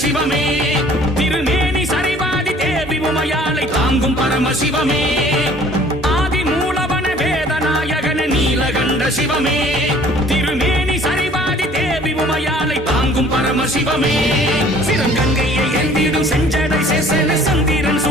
சிவமே திருமேனி சரிவாதி தேவி உமையாளை தாங்கும் பரமசிவமே ஆதி மூலவன வேதநாயகன நீலகண்ட சிவமே திருமேனி சரிவாதி தேவி உமையாளை தாங்கும் பரமசிவமே சிறங்கங்கையை எந்திடும் செஞ்சடை சேசன சந்திரன்